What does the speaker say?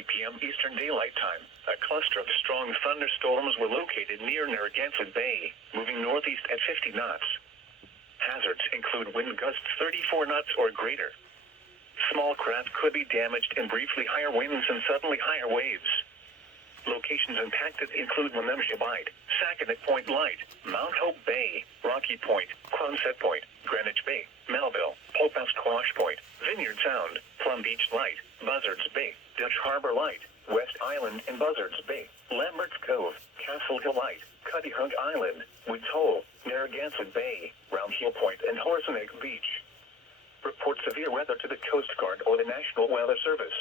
p.m. Eastern Daylight Time, a cluster of strong thunderstorms were located near Narragansett Bay, moving northeast at 50 knots. Hazards include wind gusts 34 knots or greater. Small craft could be damaged in briefly higher winds and suddenly higher waves. Locations impacted include Menemsha Bight, Sackett Point Light, Mount Hope Bay, Rocky Point, Quonset Point, Greenwich Bay, Melville, Squash Point, Vineyard Sound, Plum Beach Light, Buzzards Bay, Dutch Harbor Light, West Island and Buzzards Bay, Lambert's Cove, Castle Hill Light, Cuttyhunk Island, Woods Hole, Narragansett Bay, Round Heel Point and Horseshoe Beach. Report severe weather to the Coast Guard or the National Weather Service.